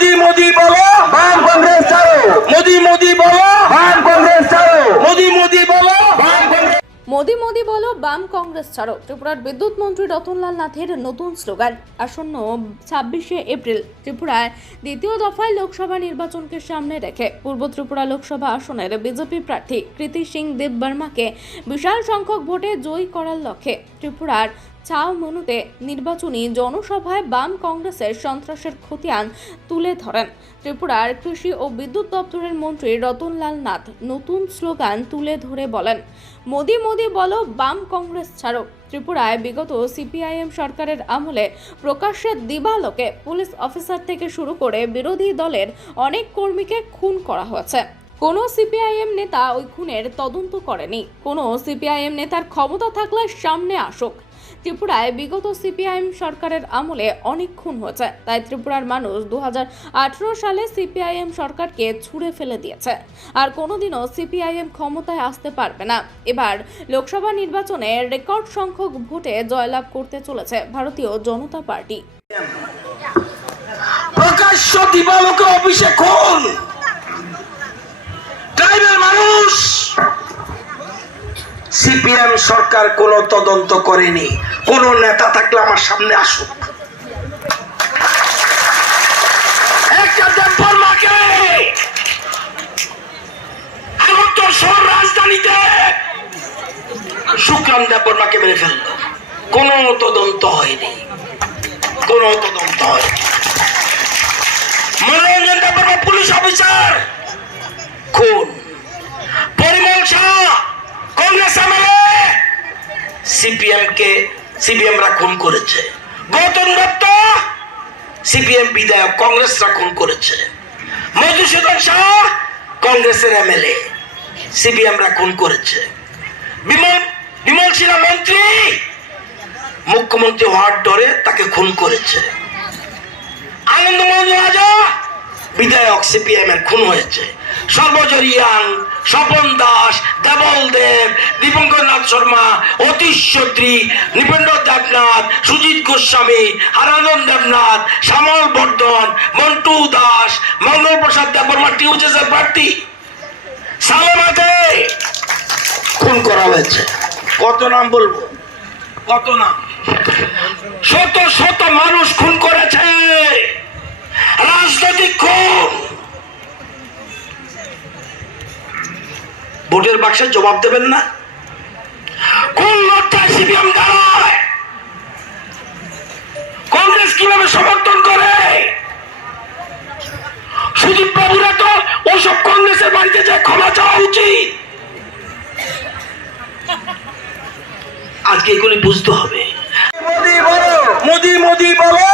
মোদি মোদি বলো। বাম কংগ্রেস ছাড়ো মোদি মোদি বলো। বাম কংগ্রেস ছাড়ো মোদি মোদি বলো। বাম কংগ্রেস মোদি মোদি বলো বাম কংগ্রেস ছাড়ো। ত্রিপুরার বিদ্যুৎ মন্ত্রী রতনলাল নাথের নতুন স্লোগান আসন্ন ছাব্বিশে এপ্রিল। ত্রিপুরায় দ্বিতীয় দফায় লোকসভা নির্বাচনকে সামনে রেখে পূর্ব ত্রিপুরা লোকসভা আসনের বিজেপি প্রার্থী কৃতি সিং দেব বর্মাকে বিশাল সংখ্যক ভোটে জয়ী করার লক্ষ্যে ত্রিপুরার চাও মনুতে নির্বাচনী জনসভায় বাম কংগ্রেসের সন্ত্রাসের খতিয়ান তুলে ধরেন। ত্রিপুরার কৃষি ও বিদ্যুৎ দপ্তরের মন্ত্রী রতনলাল নাথ নতুন স্লোগান তুলে ধরে বলেন, মোদি মোদি বলো, বাম কংগ্রেস ছাড়ো। ত্রিপুরায় বিগত সিপিআইএম সরকারের আমলে প্রকাশ্যে দিবালোকে পুলিশ অফিসার থেকে শুরু করে বিরোধী দলের অনেক কর্মীকে খুন করা হয়েছে। কোনো সিপিআইএম নেতা ওই খুনের তদন্ত করেনি। কোনো সিপিআইএম নেতার ক্ষমতা থাকলে সামনে আসুক। ত্রিপুরায় বিগত সিপিআইএম সরকারের আমলে অনেক খুন হয়েছে। তাই ত্রিপুরার মানুষ দুহাজার আঠেরো সালে সিপিআইএম সরকারকে ছুড়ে ফেলে দিয়েছে। আর কোনোদিনও সিপিআইএম ক্ষমতায় আসতে পারবে না। এবার লোকসভা নির্বাচনে রেকর্ড সংখ্যক ভোটে জয়লাভ করতে চলেছে ভারতীয় জনতা পার্টি। প্রকাশ্য দিবালোকে খুন ট্রাইবেল মানুষ সিপিএম সরকার কোনো তদন্ত করেনি। কোন নেতা থাকলে আমার সামনে আসুক। রাজধানীতে দেববর্মাকে মেরে ফেলল। কোনো তদন্ত হয়নি। কোনো তদন্ত হয়নি মনোরঞ্জন দেববর্মা পুলিশ অফিসার খুন পরিমল শাহ কংগ্রেস আমলে সিপিএম কে সিপিএম রা খুন করেছে। গৌতম দত্ত সিপিএম বিধায়ক, কংগ্রেসরা খুন করেছে। মধুসূদন শাহ কংগ্রেসের এমএলএ সিপিএম রা খুন করেছে। বিমল বিমল সিনহা মন্ত্রী মুখ্যমন্ত্রী হওয়ার ডরে তাকে খুন করেছে। আনন্দমোহন রাজা বিধায়ক সিপিএম এর খুন হয়েছে। সর্বজরিয়াং স্বপন দাস দেবল দেব দীপঙ্কর নাথ শর্মা অতীশ চৌধুরী নৃপেন্দ্র দেবনাথ সুজিত গোস্বামী হারানন্দ দেবনাথ শ্যামল বর্ধন মন্টু দাস মঙ্গল প্রসাদ দেববর্মা টিউজেসের প্রার্থী। সালামাকে খুন করা হয়েছে। কত নাম বলব? কত নাম? শত শত মানুষ খুন করেছে রাজনৈতিক খুন ভোটের বাক্সে জবাব দেবেন না? কোন সিপিএম দাঁড়ায়? কংগ্রেস কীভাবে সমর্থন করে? সুদীপ বাবুরা তো ওসব কংগ্রেসের বাড়িতে যায় ক্ষমা চাওয়া উচিত। আজকে এগুলি বুঝতে হবে। মোদি বলো। মোদি মোদি বলো।